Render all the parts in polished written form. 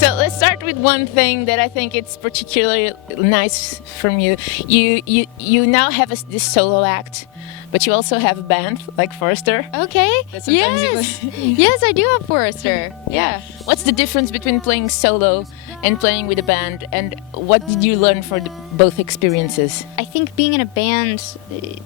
So let's start with one thing that I think it's particularly nice from you. You now have this solo act, but you also have a band like Forrester. Okay. That sometimes Yes. Yes, I do have Forrester. Yeah. What's the difference between playing solo and playing with a band, and what did you learn for both experiences? I think being in a band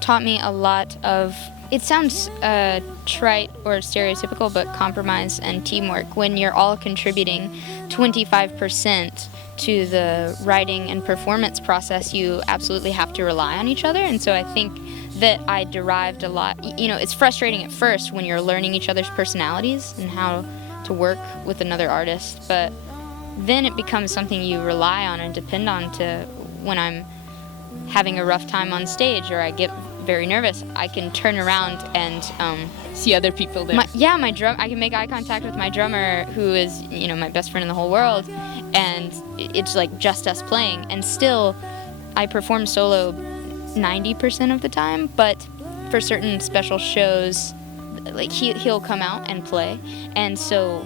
taught me a lot of, it sounds trite or stereotypical, but compromise and teamwork. When you're all contributing 25% to the writing and performance process, you absolutely have to rely on each other. And so I think that I derived a lot. You know, it's frustrating at first when you're learning each other's personalities and how to work with another artist, but then it becomes something you rely on and depend on to when I'm having a rough time on stage or I get very nervous. I can turn around and See other people there. I can make eye contact with my drummer, who is, you know, my best friend in the whole world, and it's like just us playing. And still, I perform solo 90% of the time, but for certain special shows, like he'll come out and play, and so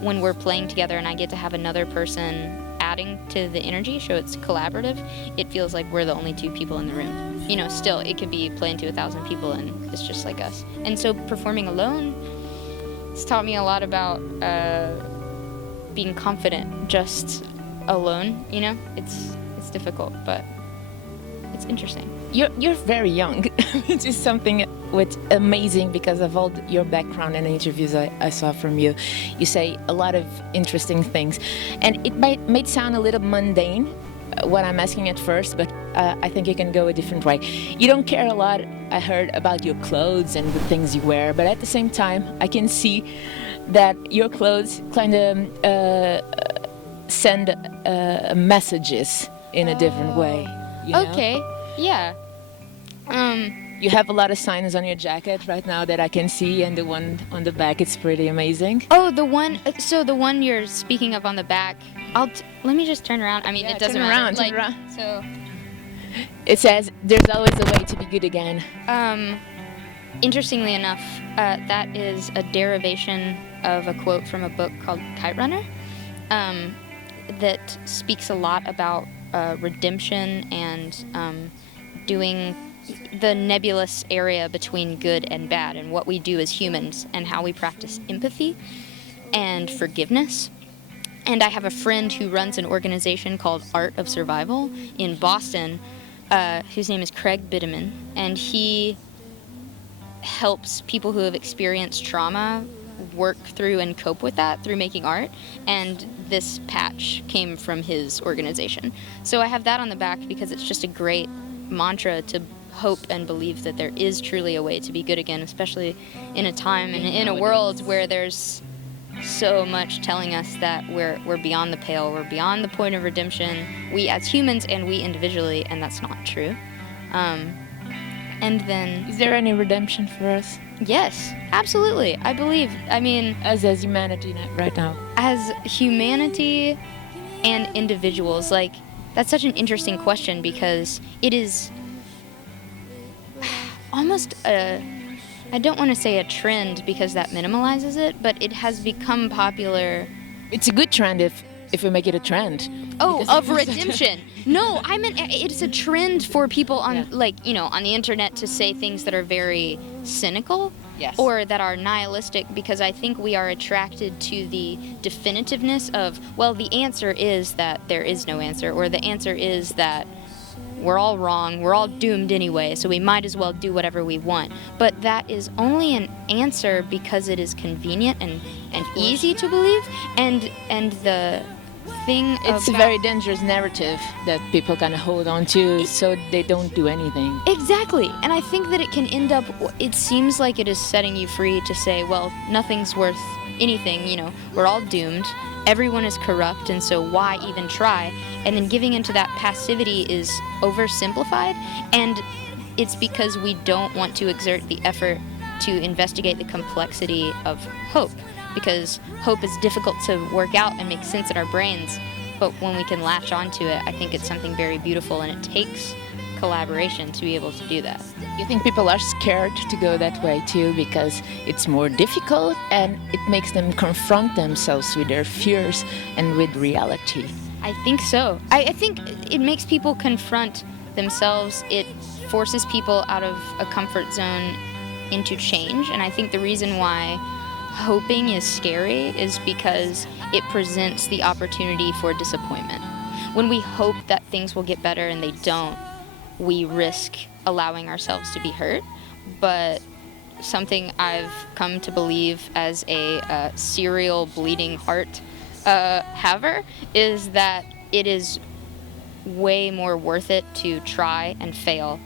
when we're playing together and I get to have another person adding to the energy, so it's collaborative, it feels like we're the only two people in the room. You know, still, it could be playing to 1,000 people and it's just like us. And so performing alone, it's taught me a lot about being confident just alone, you know? It's difficult, but it's interesting. You're very young, which is something what's amazing because of all your background and interviews I saw from you. You say a lot of interesting things, and it may sound a little mundane, what I'm asking at first, but I think you can go a different way. You don't care a lot, I heard, about your clothes and the things you wear, but at the same time, I can see that your clothes kind of send messages in a different way. You know? Okay, yeah. You have a lot of signs on your jacket right now that I can see, and the one on the back, it's pretty amazing. Oh, the one you're speaking of on the back, let me just turn around. I mean, it doesn't matter. Turn around. So, it says, "There's always a way to be good again." Interestingly enough, that is a derivation of a quote from a book called Kite Runner, that speaks a lot about redemption and doing the nebulous area between good and bad and what we do as humans and how we practice empathy and forgiveness. And I have a friend who runs an organization called Art of Survival in Boston, whose name is Craig Bideman, and he helps people who have experienced trauma work through and cope with that through making art, and this patch came from his organization. So I have that on the back because it's just a great mantra to hope and believe that there is truly a way to be good again, especially in a time and in a world where there's so much telling us that we're beyond the pale, we're beyond the point of redemption, we as humans and we individually, and that's not true. And then... Is there any redemption for us? Yes, absolutely. I believe, As humanity right now. As humanity and individuals, like, that's such an interesting question because it is almost I don't want to say a trend because that minimalizes it, but it has become popular. It's a good trend if we make it a trend. Oh, of redemption. No, I meant it's a trend for people on on the internet to say things that are very cynical. Yes. Or that are nihilistic, because I think we are attracted to the definitiveness of, well, the answer is that there is no answer, or the answer is that we're all wrong, we're all doomed anyway, so we might as well do whatever we want. But that is only an answer because it is convenient and easy to believe, and the thing it's a very dangerous narrative that people kind of hold on to, so they don't do anything. Exactly, and I think that it can end up, it seems like it is setting you free to say, well, nothing's worth anything, we're all doomed, everyone is corrupt, and so why even try? And then giving into that passivity is oversimplified, and it's because we don't want to exert the effort to investigate the complexity of hope, because hope is difficult to work out and make sense in our brains, but when we can latch onto it, I think it's something very beautiful, and it takes collaboration to be able to do that. You think people are scared to go that way too because it's more difficult and it makes them confront themselves with their fears and with reality? I think so. I think it makes people confront themselves. It forces people out of a comfort zone into change. And I think the reason why hoping is scary is because it presents the opportunity for disappointment. When we hope that things will get better and they don't, we risk allowing ourselves to be hurt. But something I've come to believe as a serial bleeding heart haver is that it is way more worth it to try and fail,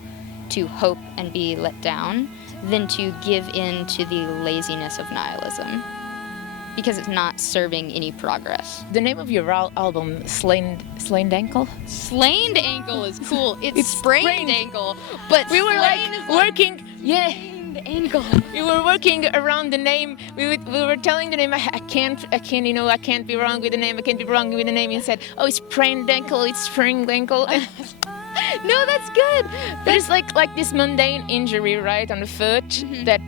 to hope and be let down, than to give in to the laziness of nihilism, because it's not serving any progress. The name of your album, Sprained Ankle? Sprained Ankle is cool. It's sprained ankle, but we were like working, yeah. Ankle. We were working around the name. We were telling the name. I can't. I can't be wrong with the name. I can't be wrong with the name. And said, "Oh, it's sprained ankle. It's sprained ankle." No, that's good. There's like this mundane injury, right, on the foot that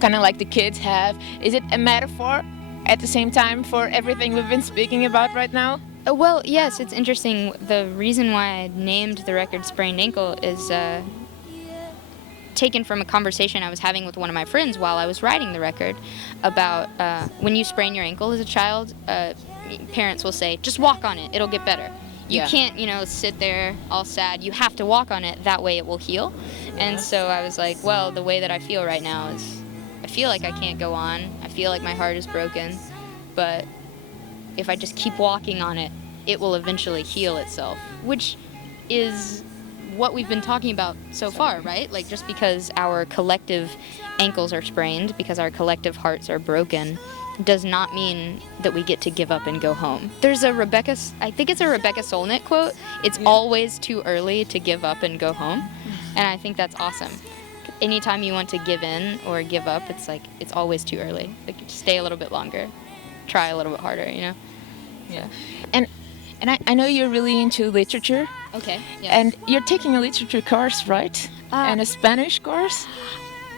kind of like the kids have. Is it a metaphor at the same time for everything we've been speaking about right now? Well, yes, it's interesting. The reason why I named the record Sprained Ankle is taken from a conversation I was having with one of my friends while I was writing the record about when you sprain your ankle as a child, parents will say, just walk on it, it'll get better. You can't, sit there all sad. You have to walk on it, that way it will heal. And so I was like, well, the way that I feel right now is I feel like I can't go on. I feel like my heart is broken. But if I just keep walking on it, it will eventually heal itself, which is what we've been talking about so far, right? Like, just because our collective ankles are sprained, because our collective hearts are broken, does not mean that we get to give up and go home. There's a Rebecca Solnit quote, it's always too early to give up and go home. And I think that's awesome. Anytime you want to give in or give up, it's like, it's always too early. Like, just stay a little bit longer, try a little bit harder, Yeah. And I know you're really into literature. Okay. Yeah. And you're taking a literature course, right? And a Spanish course?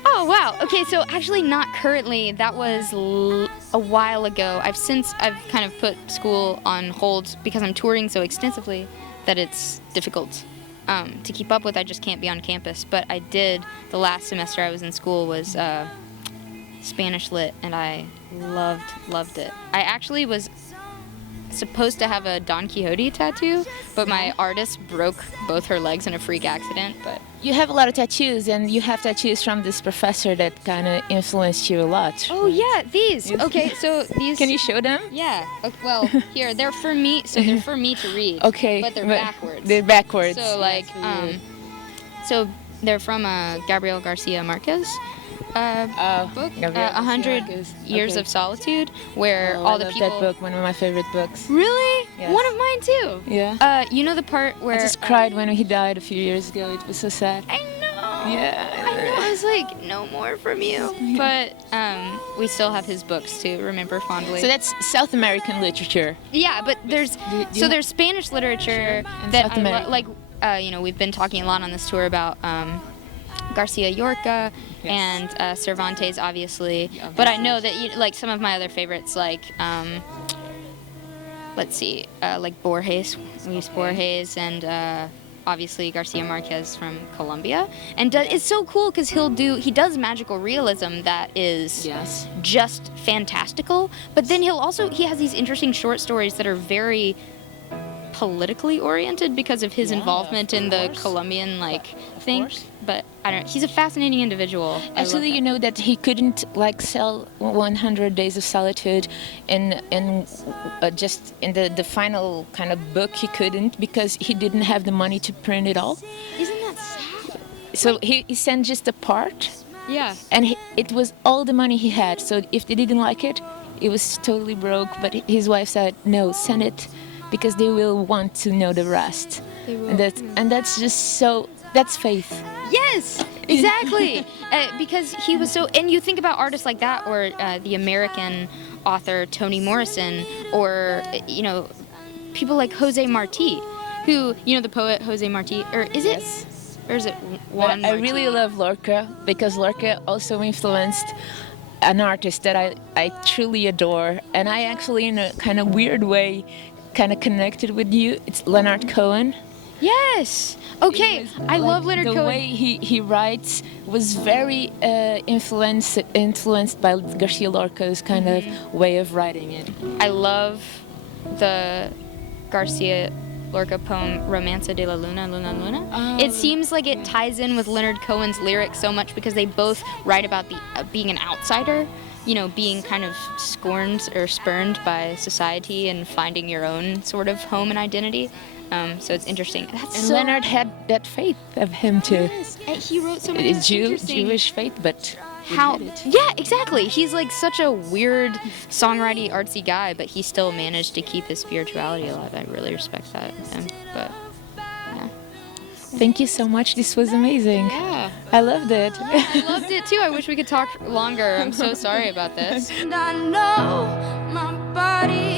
Oh, wow. Okay, so actually not currently. That was a while ago. I've kind of put school on hold because I'm touring so extensively that it's difficult to keep up with. I just can't be on campus. But I did, the last semester I was in school was Spanish Lit, and I loved it. I actually was supposed to have a Don Quixote tattoo, but my artist broke both her legs in a freak accident. But you have a lot of tattoos, and you have tattoos from this professor that kind of influenced you a lot. Oh, yeah, these. Okay, so these. Can you show them? Yeah. Well, here, they're for me. So they're for me to read. Okay. But they're backwards. They're backwards. So like, so they're from Gabriel Garcia Marquez. Book, 100 Years of Solitude, where all the people... that book, one of my favorite books. Really? Yes. One of mine too. Yeah. You know the part where... I just cried when he died a few years ago. It was so sad. I know. Yeah. I know. I was like, no more from you. But we still have his books to remember fondly. So that's South American literature. Yeah, but there's... So there's Spanish literature that we've been talking a lot on this tour about... Garcia Lorca and Cervantes, obviously. But I know that some of my other favorites, like like Borges, Luis Borges, and obviously Garcia Marquez from Colombia. And it's so cool because he does magical realism that is just fantastical. But then he has these interesting short stories that are very politically oriented because of his involvement in the Colombian thing. But I don't know. He's a fascinating individual. Actually, you know that he couldn't sell 100 Days of Solitude in just in the final kind of book. He couldn't because he didn't have the money to print it all. Isn't that sad? So he sent just a part. Yeah. And it was all the money he had. So if they didn't like it, it was totally broke. But his wife said, no, send it because they will want to know the rest. They will. And that's just so... That's faith. Yes, exactly. Because he was so... And you think about artists like that, or the American author Toni Morrison, or, people like Jose Marti, who, the poet Jose Marti, or is it... Or is it But Juan I really Martí? love Lorca because Lorca also influenced an artist that I truly adore, and I actually, in a kind of weird way, kind of connected with you. It's Leonard Cohen. Yes. Okay. It was I like love Leonard the Cohen. way he writes was very influenced by Garcia Lorca's kind of way of writing it. I love the Garcia Lorca poem Romanza de la Luna, Luna, Luna. Oh, It seems like it ties in with Leonard Cohen's lyrics so much because they both write about the being an outsider, you know, being kind of scorned or spurned by society and finding your own sort of home and identity. So it's interesting. That's And so Leonard had that faith of him too. Yes, and he wrote so many interesting. Jewish faith, but he How? did it. Yeah, exactly. He's like such a weird, songwriting, artsy guy, but he still managed to keep his spirituality alive. I really respect that of him. But yeah, Thank you so much. This was amazing. yeah, I loved it. I loved it too. I wish we could talk longer. I'm so sorry about this. And I know my body